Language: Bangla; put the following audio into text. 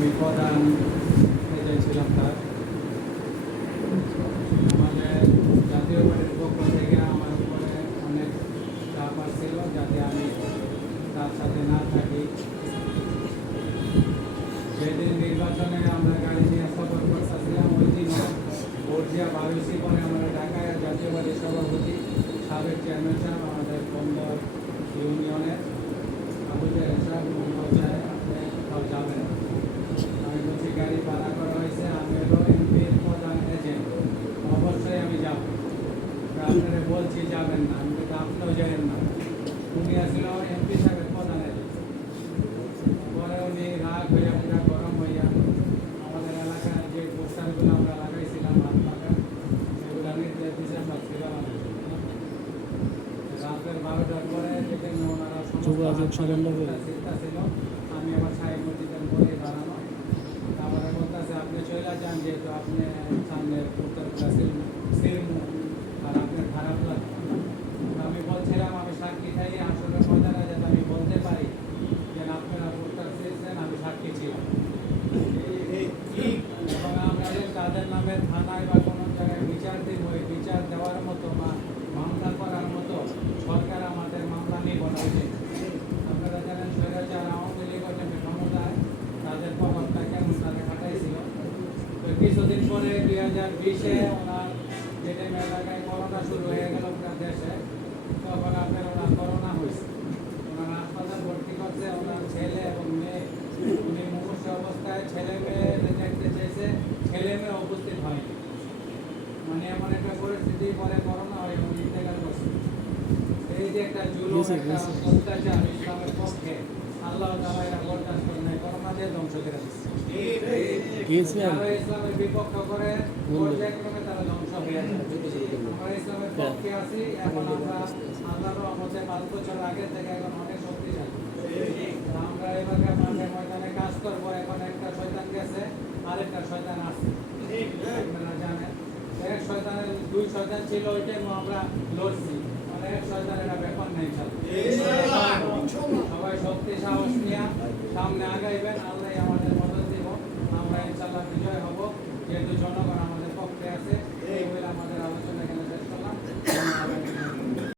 আমি প্রধান এজেন্ট ছিলাম তার। আমাদের জাতীয় পার্টির পক্ষ থেকে আমার উপরে অনেক চাপ আসছিল যাতে আমি তার সাথে না থাকি। যেদিন নির্বাচনে আমরা গাড়ি নিয়ে সফর করতেছিলাম ওই দিনও বর্জিয়া ভাবিসি পরে আমরা ঢাকায় জাতীয় পার্টির সভাপতি সাবেক চেয়ারম্যান সাহেব আমাদের বন্দর ইউনিয়নের আবুজাহেল সাহেব মোহাম্মদ সাহেব আপনি কোথাও যাবেন। আমি বলছি গাড়ি ভাড়া করা হয়েছে, আমি হলো এমপির প্রধান এজেন্ট, অবশ্যই আমি যাব। আপনারা বলছি যাবেন না, আমি কিন্তু আপনিও যাবেন না। উনি আসলে এমপি সাহেবের প্রধান এজেন্ট। পরে উনি রাগ হইয়া পুরা গরম হইয়া আমাদের এলাকার যে পোস্টারগুলো আমরা লাগাইছিলাম হাত পাকা সেগুলো নির্দেশ দিয়েছেন ছিলাম রাতের 12টার পরে যেখানে ওনারা চিন্তা ছিল আমি আমার সাহেব মসজিদের বলে দাঁড়ানো। তারপরে বলতেছে আপনি চলে যান, যেহেতু আপনি সামনে উত্তরগুলা সিরমু আর আপনার খারাপ লাগবে। আমি বলছিলাম আমি সাক্ষী খাই আসলে মজা না, যাতে আমি বলতে পারি যে আপনারা উত্তর চেয়েছেন, আমি সাক্ষী ছিলাম। এবং আমরা তাদের নামে থানায় বা কোনো জায়গায় বিচার দিব, বিচার দেওয়ার মতো বা মামলা করার মতো সরকার আমাদের মামলা নিব না। আপনারা জানেন স্বৈরাচার আওয়ামী লীগের যে ক্ষমতায় তাদের প্রভাবটা কেমন তাদের খাটাইছিল। তো কিছুদিন পরে 2020-এ ওনার যে টাইম এলাকায় করোনা শুরু হয়ে গেল পুরো দেশে, তখন আপনার ওনার করোনা হয়েছে। ওনার হাসপাতাল ভর্তি করছে, ওনার ছেলে এবং মেয়ে, উনি মুমূর্ষু অবস্থায় ছেলে মেয়ে দেখতে চাইছে, ছেলে মেয়ে উপস্থিত হয়নি। মানে এমন একটা পরিস্থিতি পরে করোনা হয় এবং ইন্তেকাল করছে। এই যে একটা জুলুম, একটা অত্যাচার ইসলামের পক্ষে, আল্লাহ তাআলা এটা বরদাস্ত করে নাই, করোনা দিয়ে ধ্বংস করে দিচ্ছে। যারা ইসলামের বিপক্ষ করে পর্যায়ক্রমে তারা ধ্বংস হয়ে যায়। আমরা ইসলামের পক্ষে আছি, এখন আমরা আল্লাহর রহমতে 5 বছর আগে থেকে এখন অনেক শক্তিশালী। আমরা এবারে মাঠে ময়দানে কাজ করবো। এখন একটা শয়তান গেছে, আরেকটা শয়তান আসছে। আপনারা জানেন এক শয়তানের 2 শয়তান ছিল, ওইটাই আমরা লড়ছি। মানে এক শয়তানের ব্যাপার নেই। সবাই শক্তি সাহস নিয়ে সামনে আগাইবেন, আল্লাহ